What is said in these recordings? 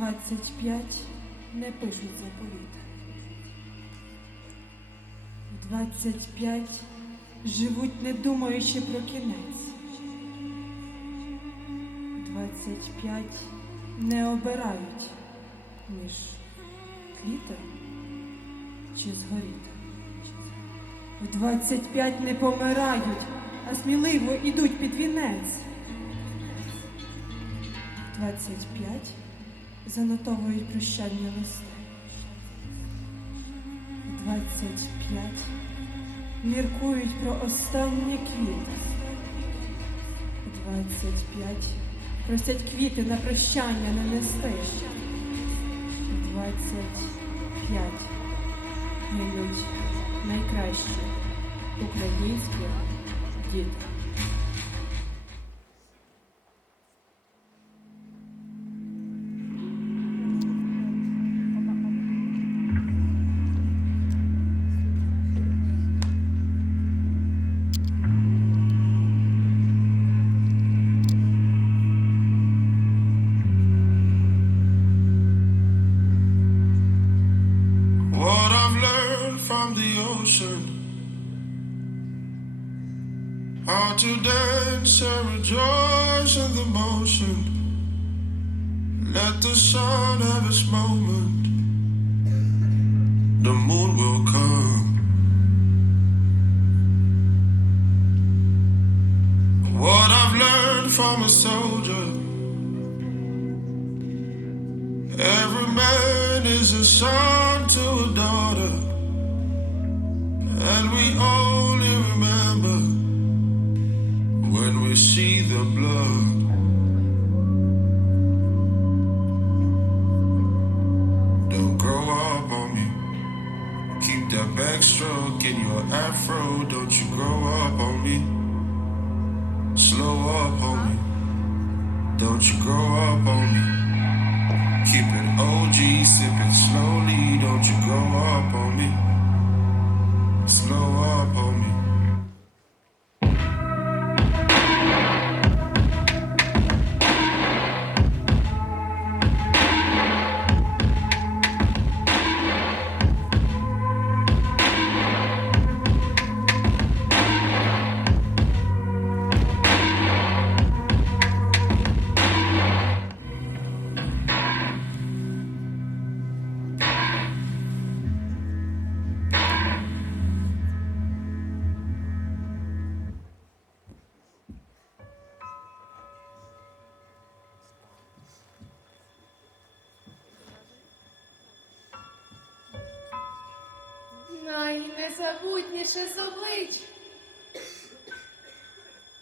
В 25 не пишуть заповіт. В 25 живуть, не думаючи про кінець. 25 не обирають між квіти чи згоріти. В 25 не помирають, а сміливо ідуть під вінець. В 25 занотовують прощальні листи. 25 міркують про останні квіти. 25 просять квіти на прощання не нести. 25 гинуть найкращі українські діти. Soldier. Every man is a son Найнезабутніше з облич.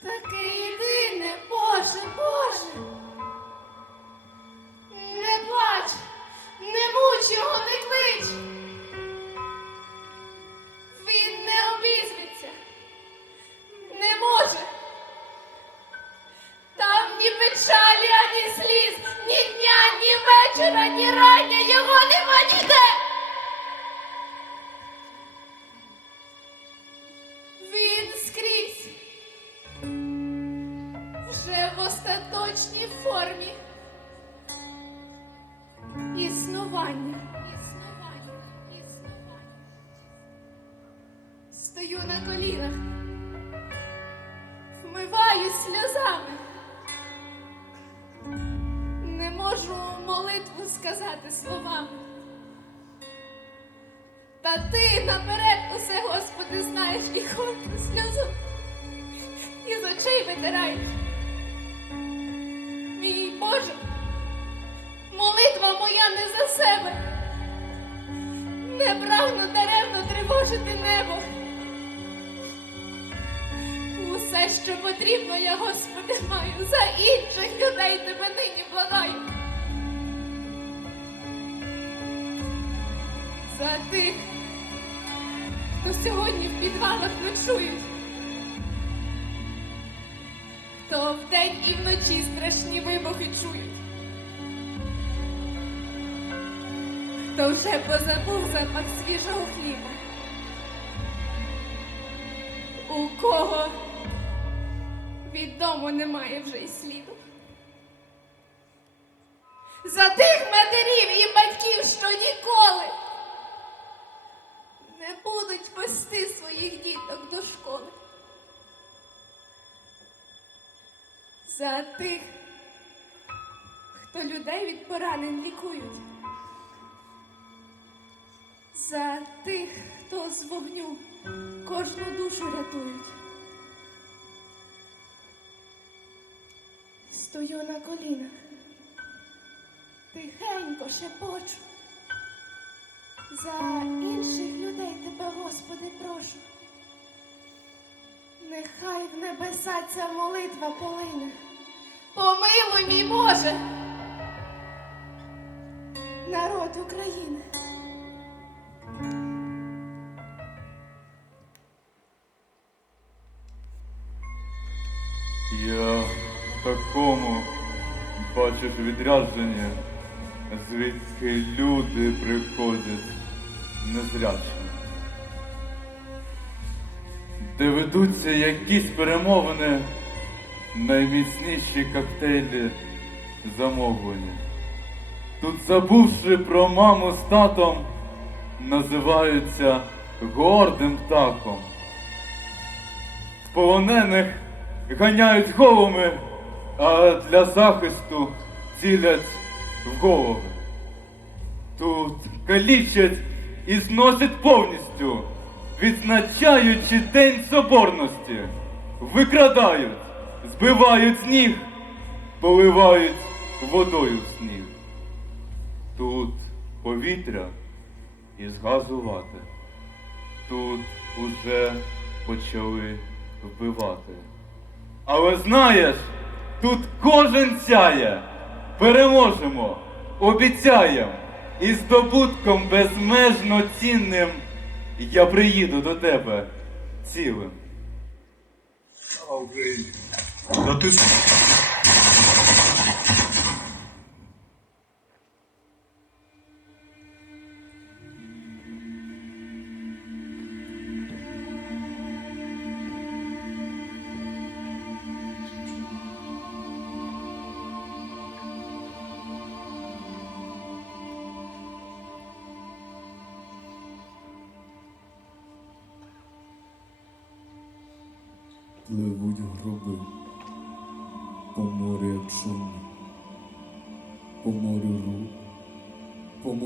Таке єдине, Боже, Боже. Не плач, не муч його, не клич. Він не обізветься, не може. Там ні печалі, ані сліз, ні дня, ні вечора, ні рання його нема ніде. Що потрібно, я, Господи, маю за інших людей тебе нині благаю. За тих, хто сьогодні в підвалах ночують. Хто вдень і вночі страшні вибухи чують. Хто вже позабув запах свіжого хліба. У кого від дому немає вже й сліду. За тих матерів і батьків, що ніколи не будуть вести своїх діток до школи. За тих, хто людей від поранень лікують, за тих, хто з вогню кожну душу рятують. Стою на колінах, тихенько шепочу. За інших людей тебе, Господи, прошу. Нехай в небеса ця молитва полине. Помилуй, мій Боже, народ України. Бачиш відрядженні, звідки люди приходять незрячими. Де ведуться якісь перемовини, найміцніші коктейлі замовлені. Тут, забувши про маму з татом, називаються гордим птахом. Полонених ганяють голими, а для захисту цілять в голови. Тут калічать і зносять повністю, відзначаючи День Соборності, викрадають, збивають з ніг, поливають водою в сніг. Тут повітря із газу. Тут уже почали вбивати. Але знаєш, тут кожен сяє. Переможемо, обіцяєм, і здобутком безмежно цінним я приїду до тебе цілим. Слава Україні!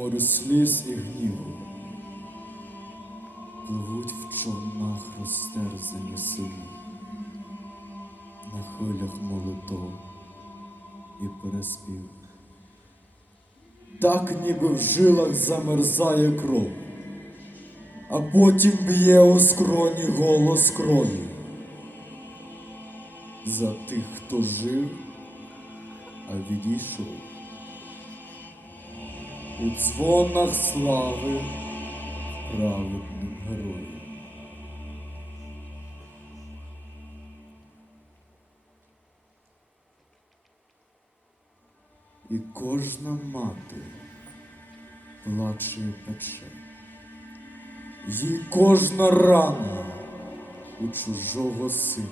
Морю сліз і гніву. Пливуть в човнах розтерзані сини, на хвилях молитов і переспів. Так ніби в жилах замерзає кров, а потім б'є у скроні голос крові за тих, хто жив, а відійшов. У дзвонах слави праведним героям. І кожна мати плаче пече, їй кожна рана у чужого сина.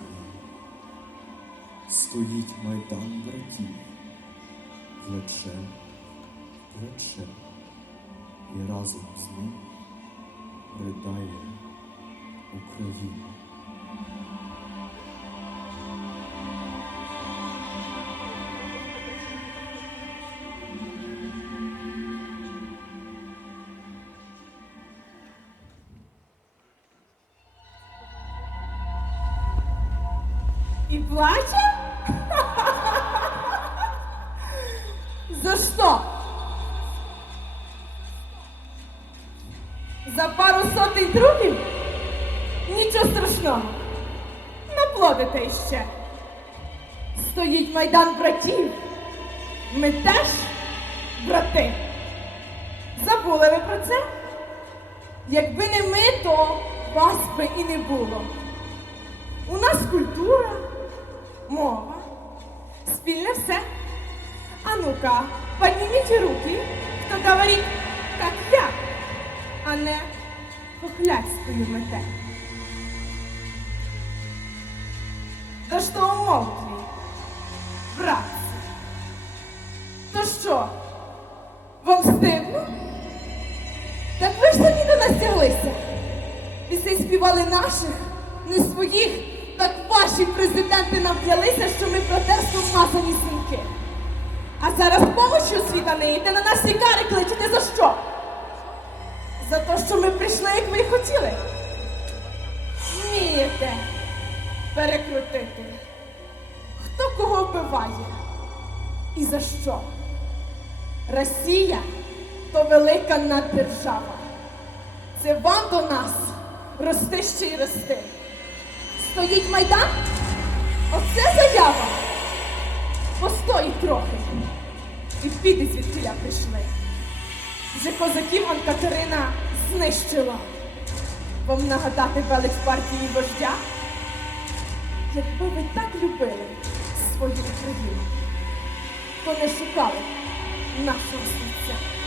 Стоїть майдан братів, плече в плече, і разом з ним ридає Україна. И плачет? За что? За пару сотень трупів? Нічого страшного. Наплодите іще. Стоїть майдан братів. Ми теж брати. Забули ви про це? Якби не ми, то вас би і не було. У нас культура, мова, спільне все. А ну-ка, поднимите руки, кто говорит, как я, а не по-хляцькою мете. Да що умовкли, братці? То що, вам стидно? Так ви ж самі до нас тяглися. Співати співали наших, не своїх, так ваші президенти нам клялися, що ми протестом мазані синки. А зараз помощі освіта не йде, на нас всі кари кличете за що? За те, що ми прийшли, як ви й хотіли. Вмієте перекрутити. Хто кого вбиває? І за що? Росія то велика наддержава. Це вам до нас рости ще й рости. Стоїть майдан? Оце заява. Постоїть трохи. І піди звідки я прийшли. Вже козаків он Катерина знищила. Вам нагадати велич партії вождя? Якби ви так любили свою Україну, то не шукали нашого серця.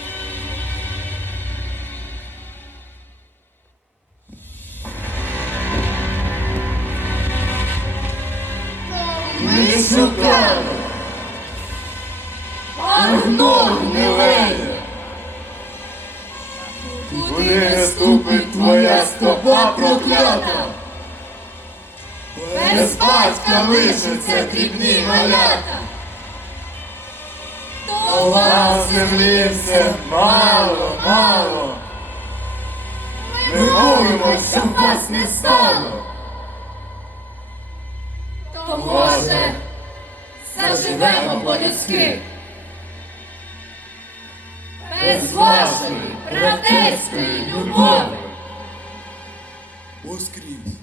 Поскрізь.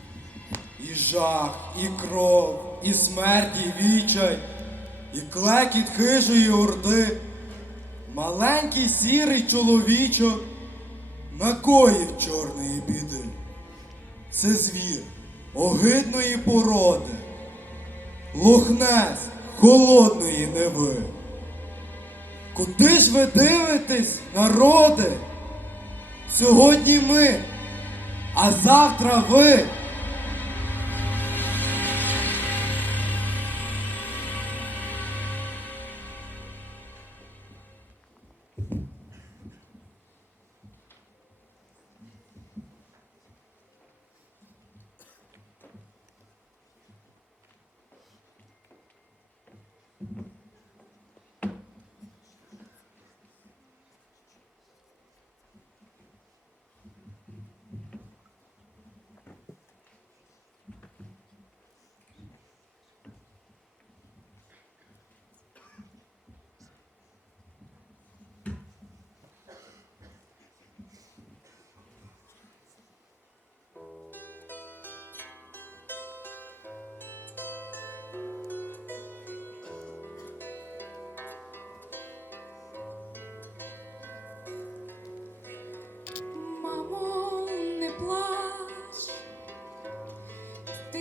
І жах, і кров, і смерть, і вічай, і клекіт хижої орди. Маленький сірий чоловічок накоїв чорної біди. Це звір огидної породи, лохнець холодної неви. Куди ж ви дивитесь, народи? Сьогодні ми, а завтра ви.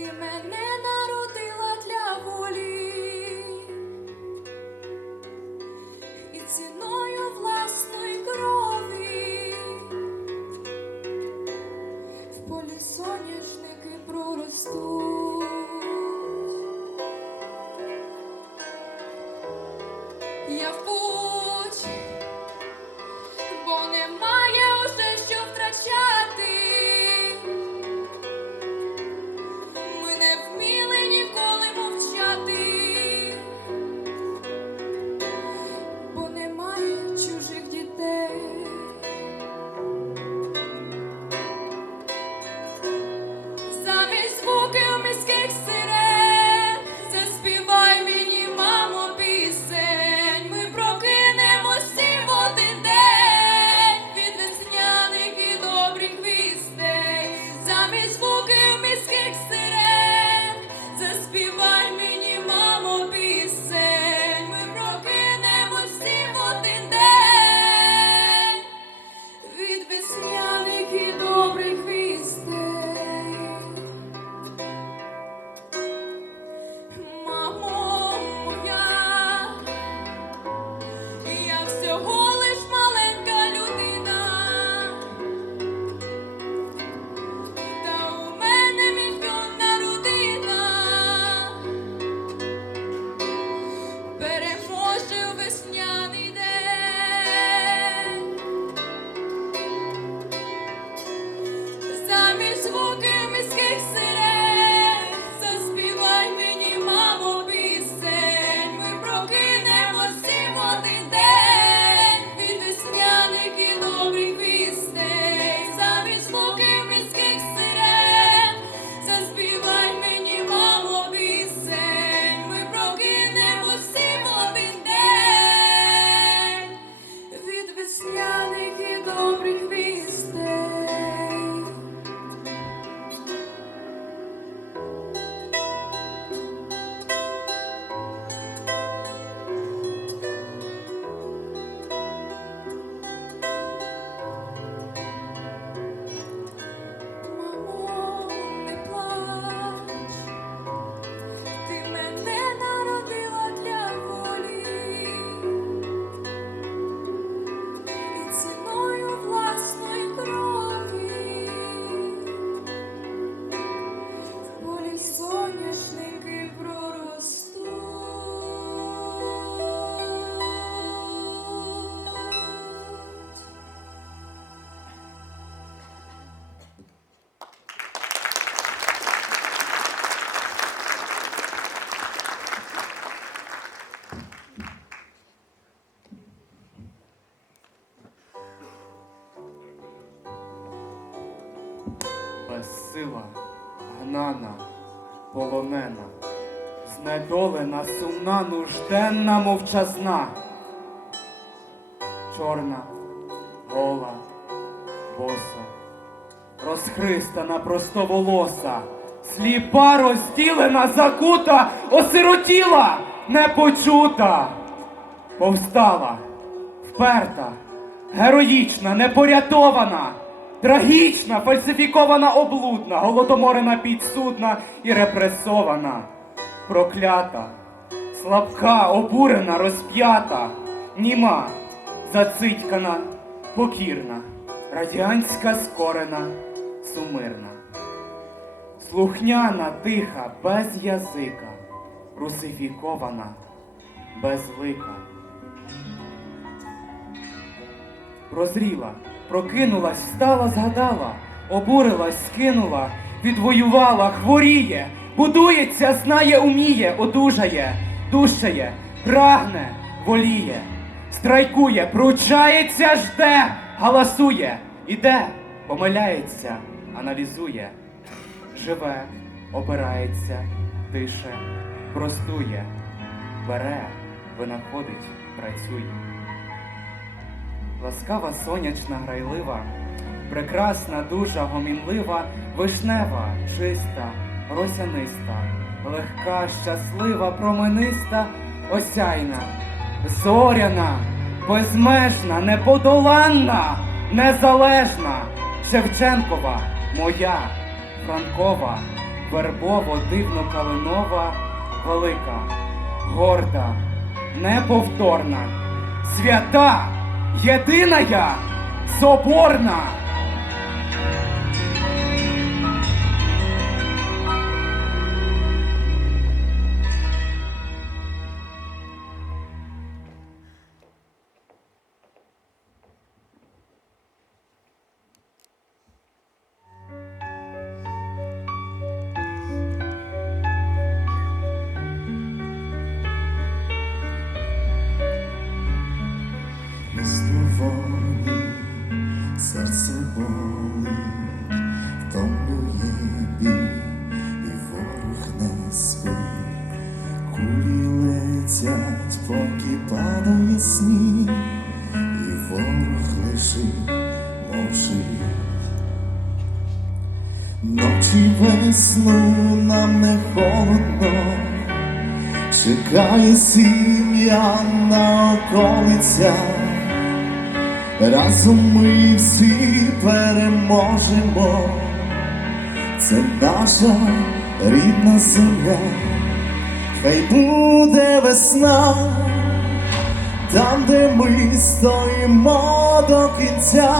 Мене народила для волі і ціною власної крові в полі соняшники проростуть. Я в путь безсила, гнана, полонена, знедолена, сумна, нужденна, мовчазна, чорна, гола, боса, розхристана, простоволоса, сліпа, розділена, закута, осиротіла, непочута, повстала, вперта, героїчна, непорятована, трагічна, фальсифікована, облудна, голодоморена, підсудна і репресована, проклята, слабка, обурена, розп'ята, німа, зацитькана, покірна, радянська скорена, сумирна. Слухняна, тиха, без язика, русифікована, безлика. Прозріла, прокинулась, встала, згадала, обурилась, скинула, відвоювала, хворіє, будується, знає, уміє, одужає, душає, прагне, воліє, страйкує, пручається, жде, галасує, іде, помиляється, аналізує, живе, опирається, дише, простує, бере, винаходить, працює. Ласкава, сонячна, грайлива, прекрасна, дуже гомінлива, вишнева, чиста, росяниста, легка, щаслива, промениста, осяйна, зоряна, безмежна, неподоланна, незалежна, Шевченкова, моя, Франкова, Вербово, дивно калинова, велика, горда, неповторна, свята, єдиная, соборна. Ночі весну нам не холодно, чекає сім'я на околицях. Разом ми всі переможемо, це наша рідна земля, хай буде весна, там, де ми стоїмо до кінця,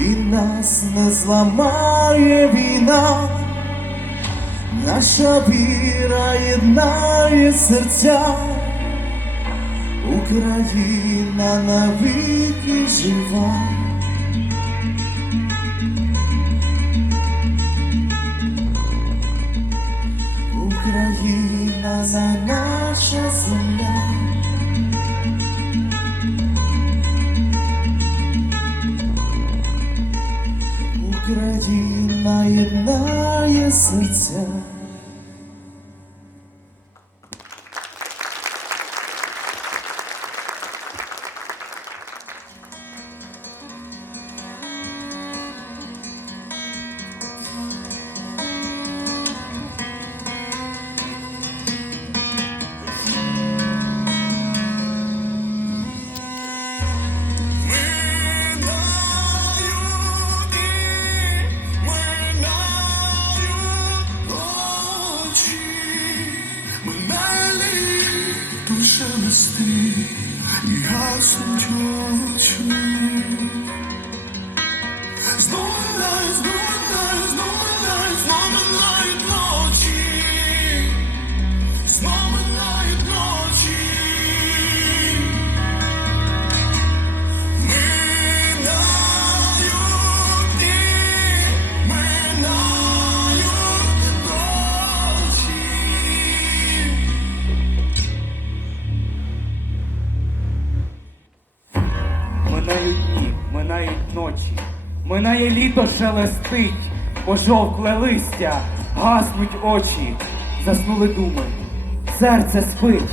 і нас не зламає війна, наша віра єднає серця. Україна навіки жива. Україна за наша земля. Єднає Минає літо шелестить, пожовкле листя, гаснуть очі, заснули думи, серце спить,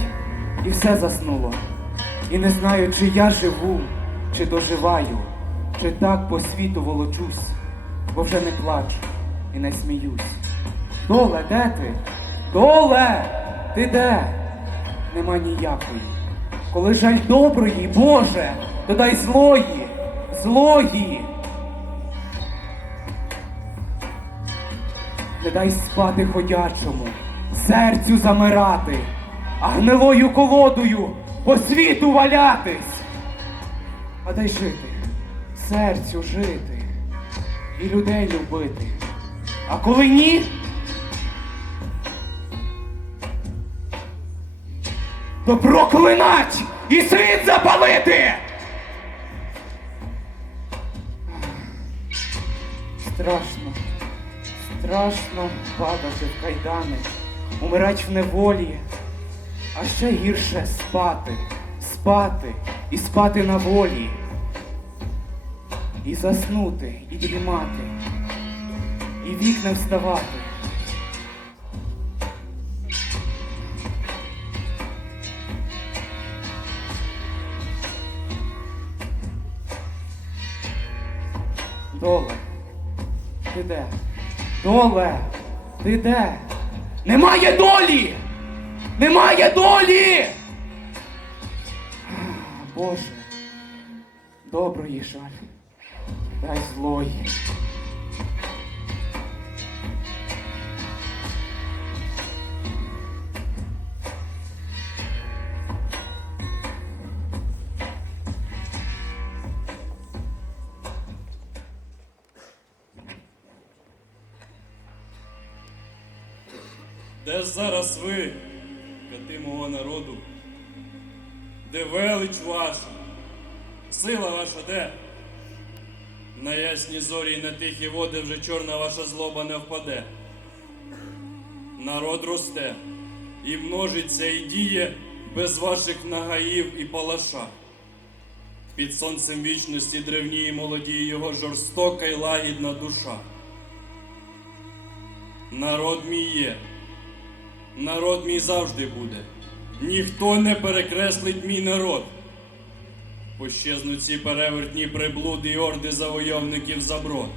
і все заснуло. І не знаю, чи я живу, чи доживаю, чи так по світу волочусь, бо вже не плачу і не сміюсь. Доле, де ти? Доле! Ти де? Нема ніякої. Коли жаль доброї, Боже, то дай злої, злої. Не дай спати ходячому, серцю замирати, а гнилою колодою по світу валятись. А дай жити, серцю жити і людей любити. А коли ні, то проклинать і світ запалити. Страшно падати в кайдани, умирать в неволі, а ще гірше спати, спати і спати на волі. І заснути, і дрімати, і вік не вставати. Доле, ти де? Доле, ти де? Немає долі! Немає долі! Боже, доброї жаль, дай злої. І тихі води вже чорна ваша злоба не впаде. Народ росте і множиться, і діє без ваших нагаїв і палаша. Під сонцем вічності древніє молодіє його жорстока й лагідна душа. Народ мій є, Народ мій завжди буде. Ніхто не перекреслить мій народ. Пощезнуть ці перевертні приблуди і орди завойовників заброд.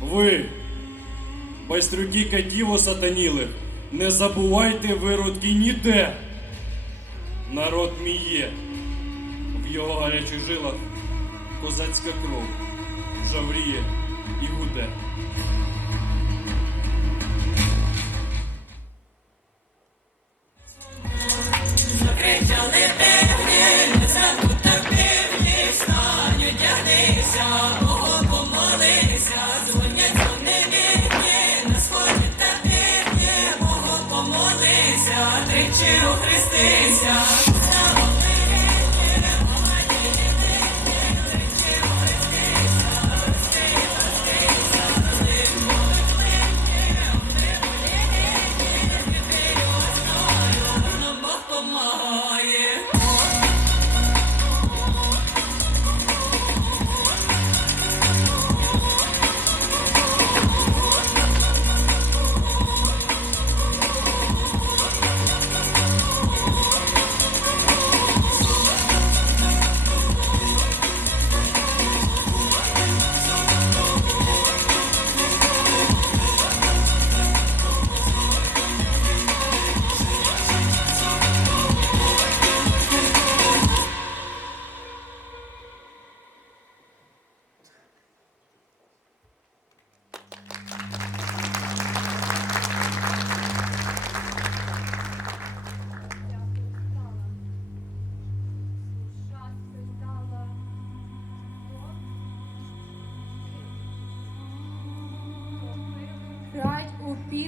Ви, байстрюки катів Сатаніли, не забувайте виродки ніде. Народ мій є, в його гарячих жилах козацька кров жавріє і гуде. Грать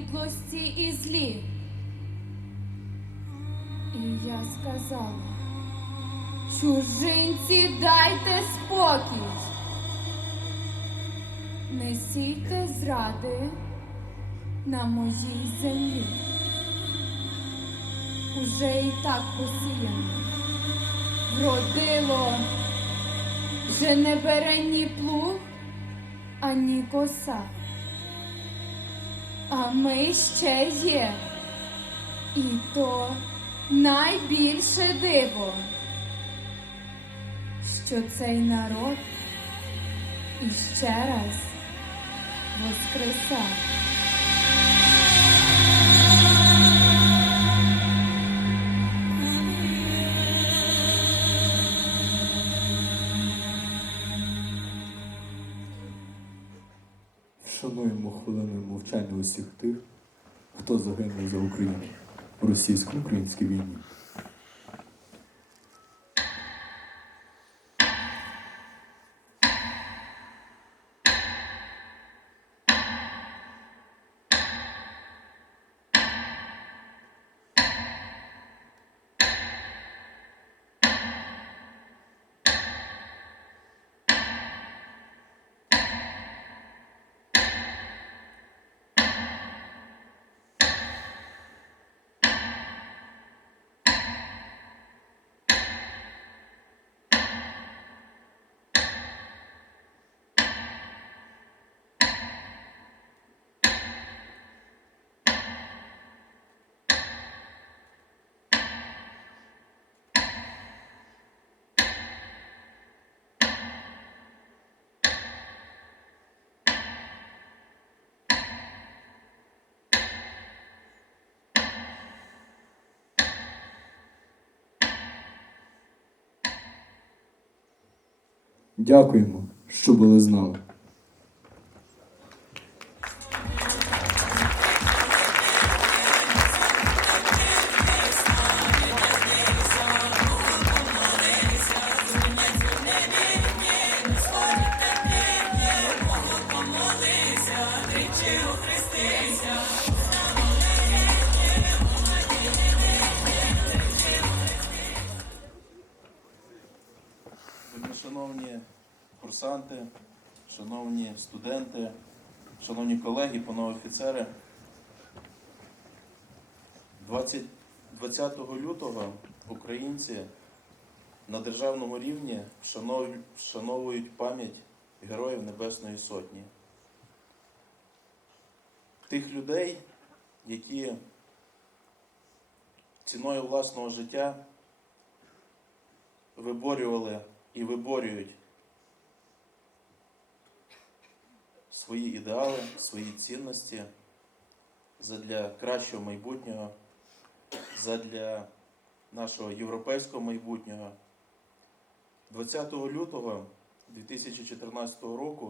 підлості і злі. І я сказала, чужинці дайте спокій. Не сійте зради на моїй землі. Уже і так посіяно, вродило вже не бере ні плуг, ані коса. А ми ще є. І то найбільше диво, що цей народ іще раз воскреса. Мовчання усіх тих, хто загинув за Україну в російсько-українській війні. Дякуємо, що були з нами. Курсанти, шановні студенти, шановні колеги, панове офіцери, 20, 20 лютого українці на державному рівні вшанов- вшановують пам'ять Героїв Небесної Сотні. Тих людей, які ціною власного життя виборювали і виборюють свої ідеали, свої цінності задля кращого майбутнього, задля нашого європейського майбутнього. 20 лютого 2014 року